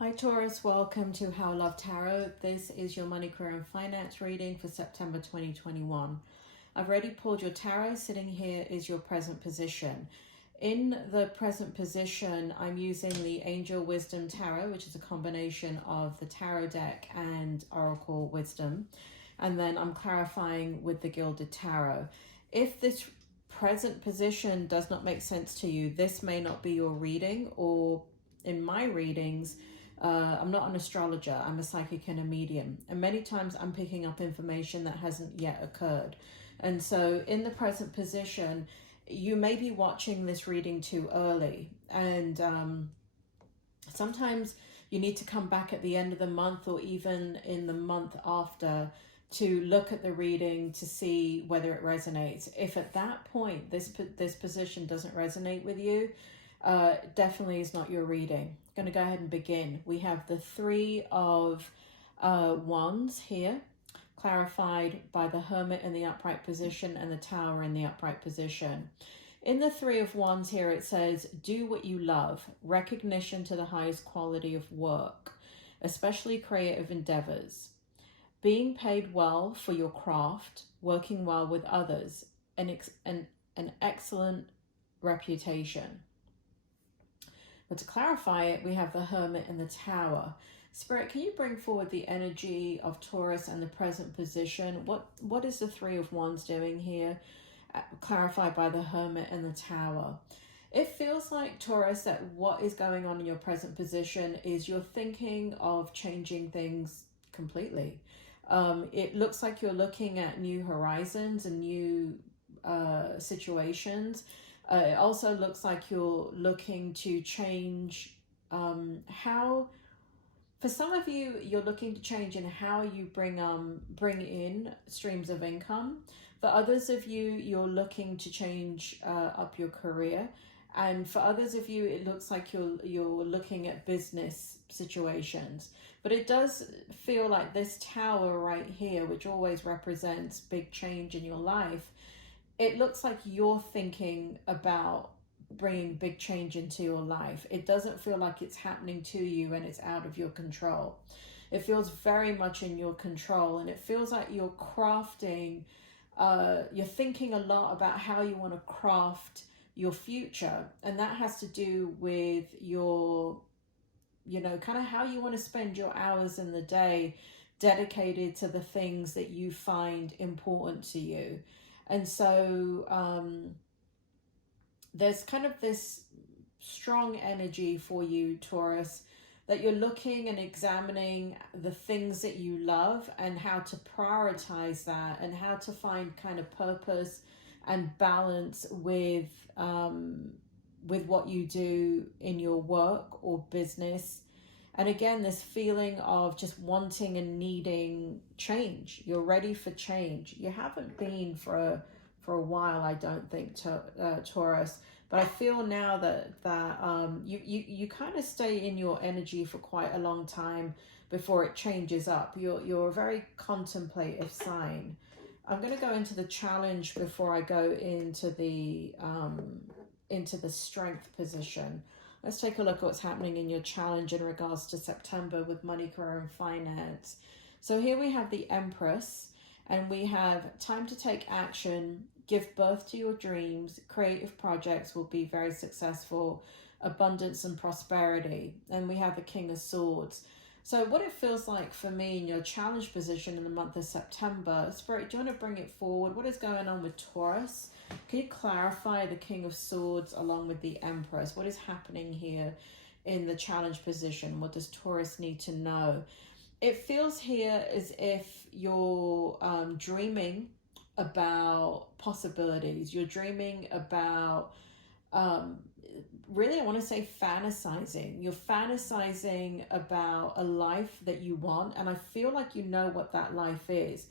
Hi Taurus, welcome to How Love Tarot. This is your money, career and finance reading for September 2021. I've already pulled your tarot. Sitting here is your present position. In the present position, I'm using the Angel Wisdom Tarot, which is a combination of the tarot deck and Oracle Wisdom. And then I'm clarifying with the Gilded Tarot. If this present position does not make sense to you, this may not be your reading, or in my readings, I'm not an astrologer, I'm a psychic and a medium. And many times I'm picking up information that hasn't yet occurred. And so in the present position, you may be watching this reading too early. And sometimes you need to come back at the end of the month or even in the month after to look at the reading to see whether it resonates. If at that point this position doesn't resonate with you, definitely is not your reading. I'm going to go ahead and begin. We have the Three of Wands here, clarified by the Hermit in the upright position and the Tower in the upright position. In the Three of Wands here, it says, do what you love, recognition to the highest quality of work, especially creative endeavors, being paid well for your craft, working well with others, an excellent reputation. But to clarify it, we have the Hermit and the Tower. Spirit, can you bring forward the energy of Taurus and the present position? What is the Three of Wands doing here? Clarified by the Hermit and the Tower. It feels like, Taurus, that what is going on in your present position is you're thinking of changing things completely. It looks like you're looking at new horizons and new situations. It also looks like you're looking to change how, for some of you, you're looking to change in how you bring in streams of income. For others of you, you're looking to change up your career. And for others of you, it looks like you're looking at business situations. But it does feel like this Tower right here, which always represents big change in your life, it looks like you're thinking about bringing big change into your life. It doesn't feel like it's happening to you and it's out of your control. It feels very much in your control, and it feels like you're crafting, you're thinking a lot about how you want to craft your future. And that has to do with your, kind of how you want to spend your hours in the day dedicated to the things that you find important to you. And so there's kind of this strong energy for you, Taurus, that you're looking and examining the things that you love and how to prioritize that and how to find kind of purpose and balance with what you do in your work or business. And again, this feeling of just wanting and needing change. You're ready for change. You haven't been for a while, I don't think, Taurus. But I feel now that you kind of stay in your energy for quite a long time before it changes up. You're a very contemplative sign. I'm going to go into the challenge before I go into the strength position. Let's take a look at what's happening in your challenge in regards to September with money, career, and finance. So here we have the Empress, and we have time to take action, give birth to your dreams, creative projects will be very successful, abundance and prosperity. And we have the King of Swords. So what it feels like for me in your challenge position in the month of September, Spirit, do you want to bring it forward? What is going on with Taurus? Can you clarify the King of Swords along with the Empress? What is happening here in the challenge position? What does Taurus need to know? It feels here as if you're dreaming about possibilities. You're dreaming about, really, I want to say fantasizing. You're fantasizing about a life that you want, and I feel like you know what that life is.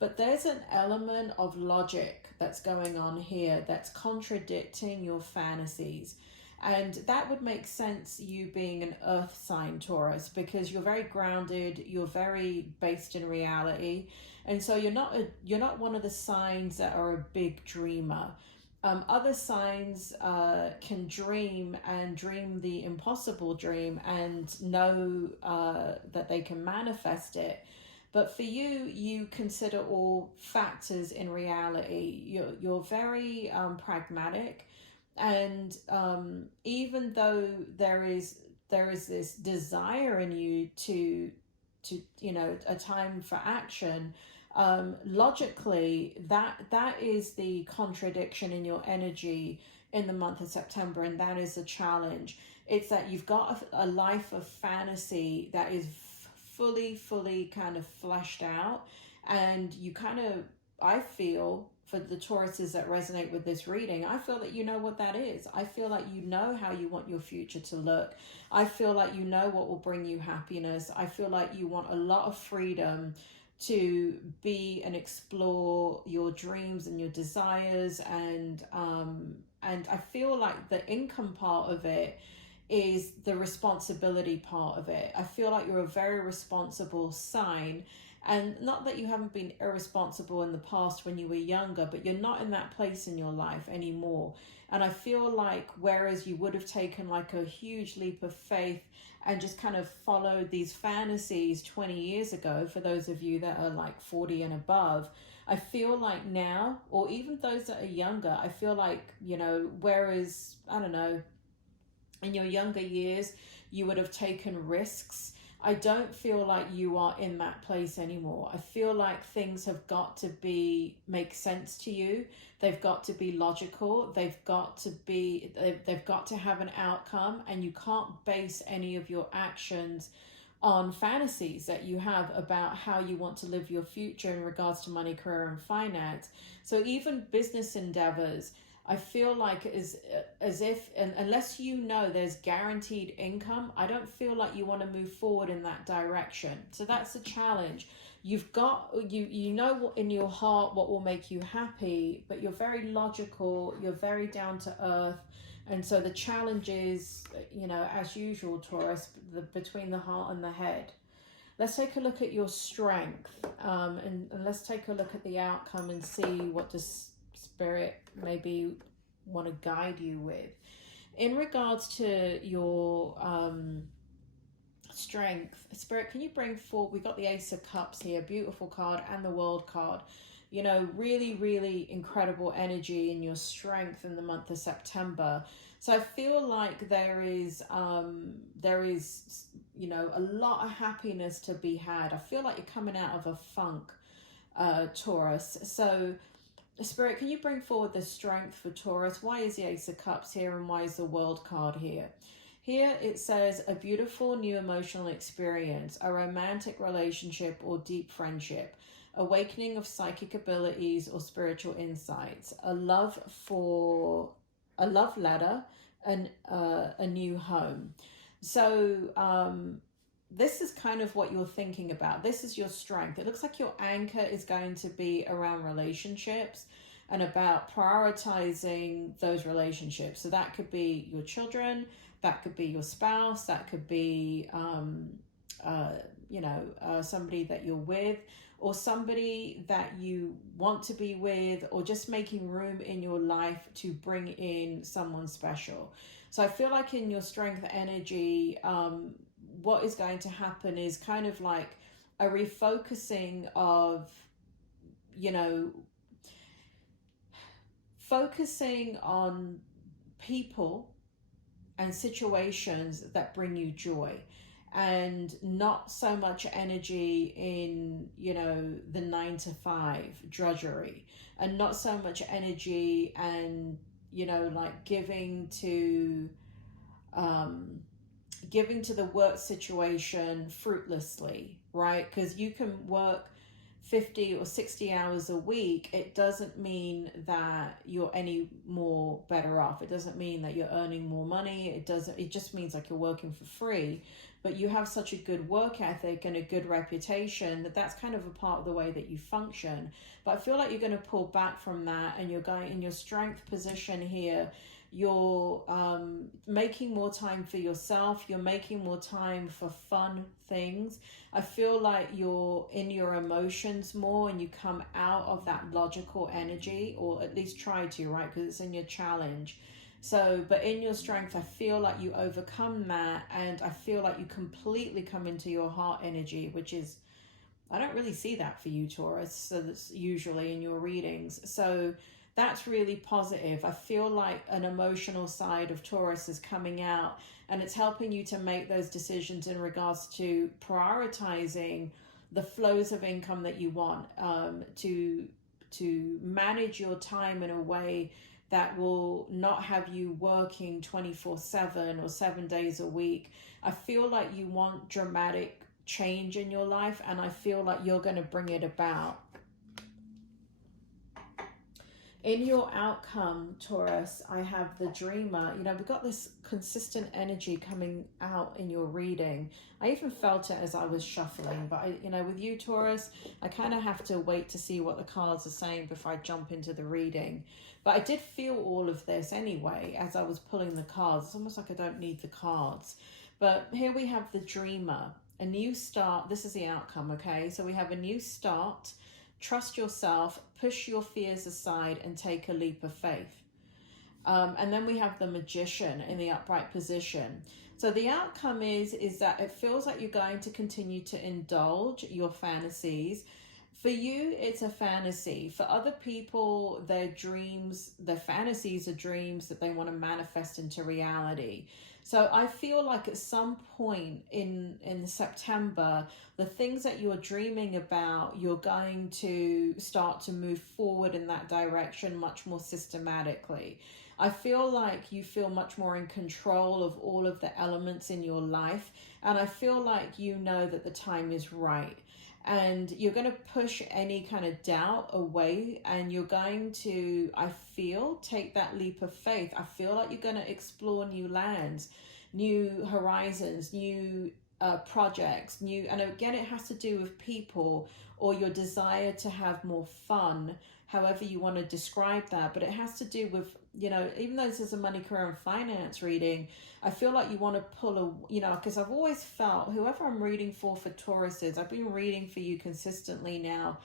But there's an element of logic that's going on here that's contradicting your fantasies. And that would make sense, you being an earth sign, Taurus, because you're very grounded, you're very based in reality. And so you're not one of the signs that are a big dreamer. Other signs can dream and dream the impossible dream and know that they can manifest it. But for you, you consider all factors in reality. You're very pragmatic, and even though there is this desire in you to a time for action, logically that is the contradiction in your energy in the month of September, and that is a challenge. It's that you've got a life of fantasy that is fully kind of fleshed out, and you kind of, I feel, for the Tauruses that resonate with this reading, I feel that you know what that is. I feel like you know how you want your future to look. I feel like you know what will bring you happiness. I feel like you want a lot of freedom to be and explore your dreams and your desires, and I feel like the income part of it is the responsibility part of it. I feel like you're a very responsible sign, and not that you haven't been irresponsible in the past when you were younger, but you're not in that place in your life anymore. And I feel like whereas you would have taken like a huge leap of faith and just kind of followed these fantasies 20 years ago, for those of you that are like 40 and above, I feel like now, or even those that are younger, I feel like, whereas, I don't know, in your younger years, you would have taken risks. I don't feel like you are in that place anymore. I feel like things have got to make sense to you. They've got to be logical. They've got to have an outcome, and you can't base any of your actions on fantasies that you have about how you want to live your future in regards to money, career, and finance. So even business endeavors, I feel like as if, unless you know there's guaranteed income, I don't feel like you want to move forward in that direction. So that's a challenge. You've got, you know in your heart what will make you happy, but you're very logical, you're very down to earth. And so the challenge is, as usual, Taurus, between the heart and the head. Let's take a look at your strength, and let's take a look at the outcome and see what does Spirit maybe want to guide you with. In regards to your strength, Spirit, can you bring forward, we got the Ace of Cups here, beautiful card, and the World card. Really incredible energy in your strength in the month of September. So I feel like there is a lot of happiness to be had. I feel like you're coming out of a funk, Taurus. So Spirit, can you bring forward the strength for Taurus? Why is the Ace of Cups here, and why is the World card here? Here it says a beautiful new emotional experience, a romantic relationship or deep friendship, awakening of psychic abilities or spiritual insights, a love letter, and a new home. So this is kind of what you're thinking about. This is your strength. It looks like your anchor is going to be around relationships and about prioritizing those relationships. So that could be your children, that could be your spouse, that could be somebody that you're with, or somebody that you want to be with, or just making room in your life to bring in someone special. So I feel like in your strength energy, what is going to happen is kind of like a refocusing of, focusing on people and situations that bring you joy, and not so much energy in, the 9-to-5 drudgery, and not so much energy and, like giving to the work situation fruitlessly, right? Because you can work 50 or 60 hours a week. It doesn't mean that you're any more better off. It doesn't mean that you're earning more money. It just means like you're working for free, but you have such a good work ethic and a good reputation that's kind of a part of the way that you function. But I feel like you're going to pull back from that, and you're going in your strength position here. You're making more time for yourself. You're making more time for fun things. I feel like you're in your emotions more and you come out of that logical energy, or at least try to, right? Because it's in your challenge. So, but in your strength, I feel like you overcome that, and I feel like you completely come into your heart energy, which is, I don't really see that for you, Taurus. So that's usually in your readings. So that's really positive. I feel like an emotional side of Taurus is coming out, and it's helping you to make those decisions in regards to prioritizing the flows of income that you want, to manage your time in a way that will not have you working 24/7 or 7 days a week. I feel like you want dramatic change in your life, and I feel like you're going to bring it about. In your outcome, Taurus, I have the dreamer. You know, we've got this consistent energy coming out in your reading. I even felt it as I was shuffling, but you know, with you, Taurus, I kind of have to wait to see what the cards are saying before I jump into the reading. But I did feel all of this anyway as I was pulling the cards. It's almost like I don't need the cards. But here we have the dreamer, a new start. This is the outcome, okay? So we have a new start. Trust yourself, push your fears aside, and take a leap of faith. And then we have the magician in the upright position. So the outcome is that it feels like you're going to continue to indulge your fantasies. For you, it's a fantasy. For other people, their dreams, their fantasies are dreams that they want to manifest into reality. So I feel like at some point in September, the things that you're dreaming about, you're going to start to move forward in that direction much more systematically. I feel like you feel much more in control of all of the elements in your life. And I feel like you know that the time is right. And you're going to push any kind of doubt away, and you're going to, I feel, take that leap of faith. I feel like you're going to explore new lands, new horizons, new projects, and again, it has to do with people or your desire to have more fun, however you want to describe that. But it has to do with, you know, even though this is a money, career, and finance reading, I feel like you want to pull a, you know, because I've always felt, whoever I'm reading for Tauruses, I've been reading for you consistently now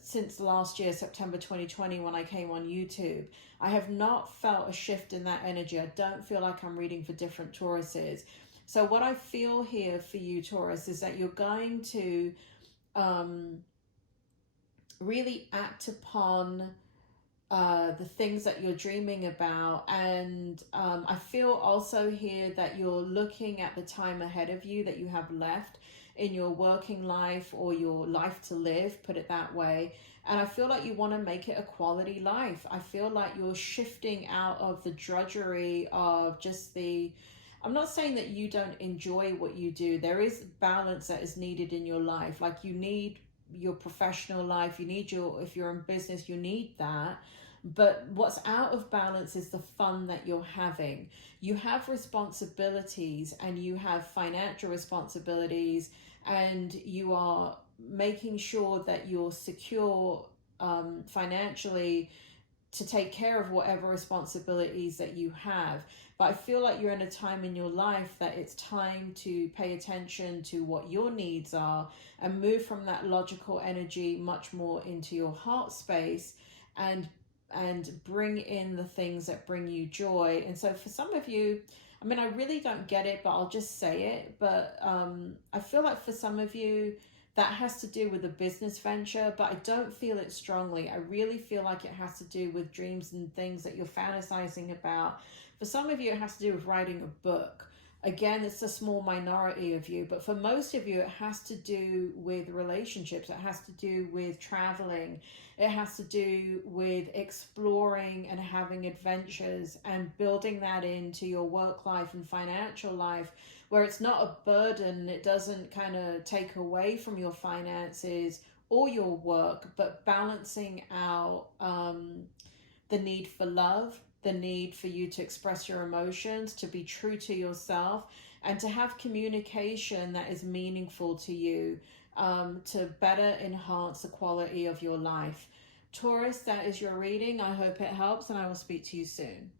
since last year, September 2020, when I came on YouTube. I have not felt a shift in that energy. I don't feel like I'm reading for different Tauruses. So what I feel here for you, Taurus, is that you're going to really act upon the things that you're dreaming about. And I feel also here that you're looking at the time ahead of you that you have left in your working life, or your life to live, put it that way. And I feel like you want to make it a quality life. I feel like you're shifting out of the drudgery of just the, I'm not saying that you don't enjoy what you do. There is balance that is needed in your life. Like, you need your professional life, you need your, if you're in business, you need that. But what's out of balance is the fun that you're having. You have responsibilities, and you have financial responsibilities, and you are making sure that you're secure financially to take care of whatever responsibilities that you have. But I feel like you're in a time in your life that it's time to pay attention to what your needs are, and move from that logical energy much more into your heart space, and bring in the things that bring you joy. And so for some of you, I mean, I really don't get it, but I'll just say it. But I feel like for some of you, that has to do with a business venture, but I don't feel it strongly. I really feel like it has to do with dreams and things that you're fantasizing about. For some of you, it has to do with writing a book. Again, it's a small minority of you, but for most of you, it has to do with relationships. It has to do with traveling. It has to do with exploring and having adventures, and building that into your work life and financial life, where it's not a burden. It doesn't kind of take away from your finances or your work, but balancing out the need for love, the need for you to express your emotions, to be true to yourself, and to have communication that is meaningful to you, to better enhance the quality of your life. Taurus, that is your reading. I hope it helps, and I will speak to you soon.